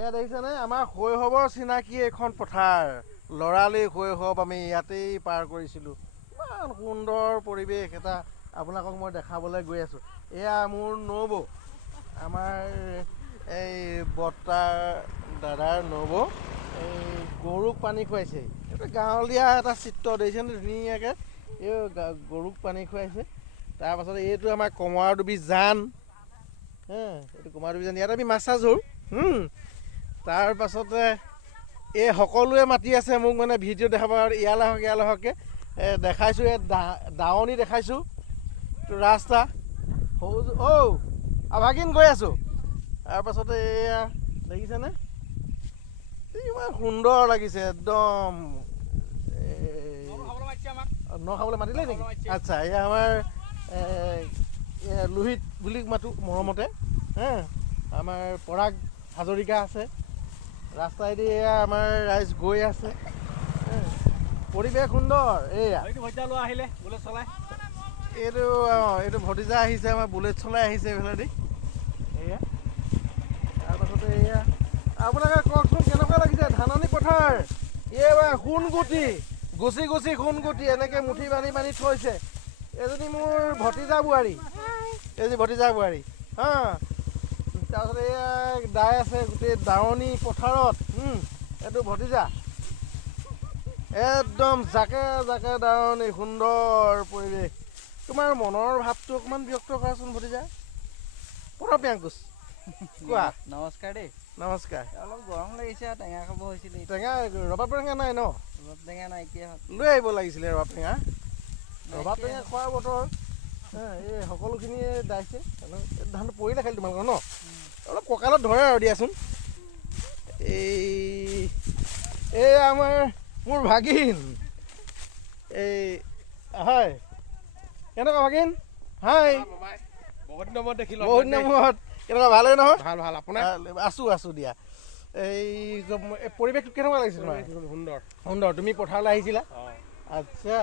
এয়া দেখিছেনে আমাৰ শৈশৱৰ চিনাকি এখন পথাৰ লৰালি শৈশৱ আমি ইয়াতেই পাৰ কৰিছিলোঁ ইমান সুন্দৰ পৰিৱেশ এটা আপোনালোকক মই দেখাবলৈ গৈ আছোঁ এয়া মোৰ নবৌ আমাৰ এই বৰ্তাৰ দাদাৰ নবৌ এই গৰুক পানী খুৱাইছে এইটো গাঁৱলীয়া এটা চিত্ৰ দেখিছেনে ধুনীয়াকৈ এই গৰুক পানী খুৱাইছে তাৰপাছত এইটো আমাৰ কমৰাডুবি জান এইটো কমৰাডুবি জান ইয়াত আমি মাছ চাছ ধৰোঁ তাৰ পাছতে এই সকলোৱে মাতি আছে মোক মানে ভিডিঅ' দেখাব ইয়ালৈ আহককৈ দেখাইছোঁ এই দাৱনী দেখাইছোঁ এইটো ৰাস্তা ভাগিন গৈ আছোঁ তাৰপাছতে এয়া দেখিছেনে ইমান সুন্দৰ লাগিছে একদম ন খাবলৈ মাতিলে নেকি আচ্ছা এয়া আমাৰ লোহিত বুলি মাতোঁ মৰমতে আমাৰ পৰাগ হাজৰিকা আছে ৰাস্তাইদি এয়া আমাৰ ৰাইজ গৈ আছে পৰিৱেশ সুন্দৰ এয়া আহিলে বুলেট চলাই এইটো ভতিজা আহিছে আমাৰ বুলেট চলাই আহিছে এইফালেদি এয়া তাৰপাছতে এয়া আপোনালোকে কওকচোন কেনেকুৱা লাগিছে ধাননি পথাৰ এইবাৰ সোণগুটি গুচি সোণগুটি এনেকৈ মুঠি বান্ধি থৈছে এজনী মোৰ ভতিজা বোৱাৰী তাৰপিছত এয়া দাই আছে গোটেই দাৱনী পথাৰত এইটো ভতিজা একদম জাকে দাৱনী সুন্দৰ পৰিৱেশ তোমাৰ মনৰ ভাৱটো অকণমান ব্যক্ত কৰাচোন ভতিজা প্ৰিয়াংকুশ কোৱা নমস্কাৰ দেই নমস্কাৰ অলপ গৰম লাগিছে আৰু টেঙা খাব হৈছিলে টেঙা ৰবাব টেঙা নাই ন ৰবাব টেঙা নাইকিয়া লৈ আহিব লাগিছিলে ৰবাব টেঙা খোৱাৰ বতৰ এই সকলোখিনিয়ে দাইছে ধানটো পৰিলে খালি তোমালোকৰ ন অলপ কঁকালত ধৰে আৰু দিয়াচোন এই আমাৰ মোৰ ভাগিন এই হয় কেনেকুৱা ভাগিন হাই বহুত দিনৰ মূৰত কেনেকুৱা ভালেই নহয় ভাল আপোনাৰ আছোঁ দিয়া এই পৰিৱেশটো কেনেকুৱা লাগিছে তোমাৰ সুন্দৰ তুমি পথাৰলৈ আহিছিলা আচ্ছা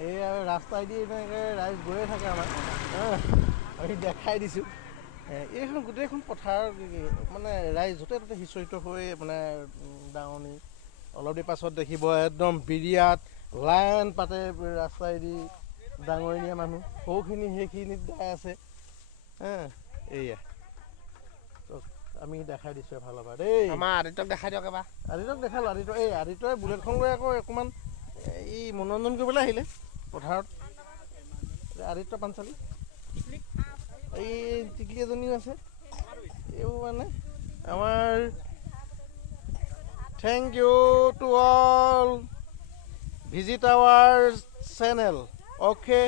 এই ৰাস্তাইদি এনেকৈ ৰাইজ গৈয়ে থাকে আমাৰ আমি দেখাই দিছোঁ এইখন গোটেইখন পথাৰ মানে ৰাইজ য'তে ত'তে সিঁচৰিত হৈ মানে দাৱনী অলপ দেৰি পাছত দেখিব একদম বিৰিয়াত লাইন পাতে ৰাস্তাইদি ডাঙৰীয়া মানুহ সৰুখিনি সেইখিনিত গাই আছে এয়া আমি দেখাই দিছোঁ এফালৰ পৰা দেই আমাৰ আদিত্যক দেখাই দিয়ক এবাৰ আদিত্যক দেখালোঁ আদিত্যই বুলেটখন লৈ আকৌ অকণমান এই মনোৰঞ্জন কৰিবলৈ আহিলে পথাৰত আদিত্য পাঞ্চালী এই টিকলি এজনীও আছে এইবোৰ মানে আমাৰ thank you to all visit our channel okay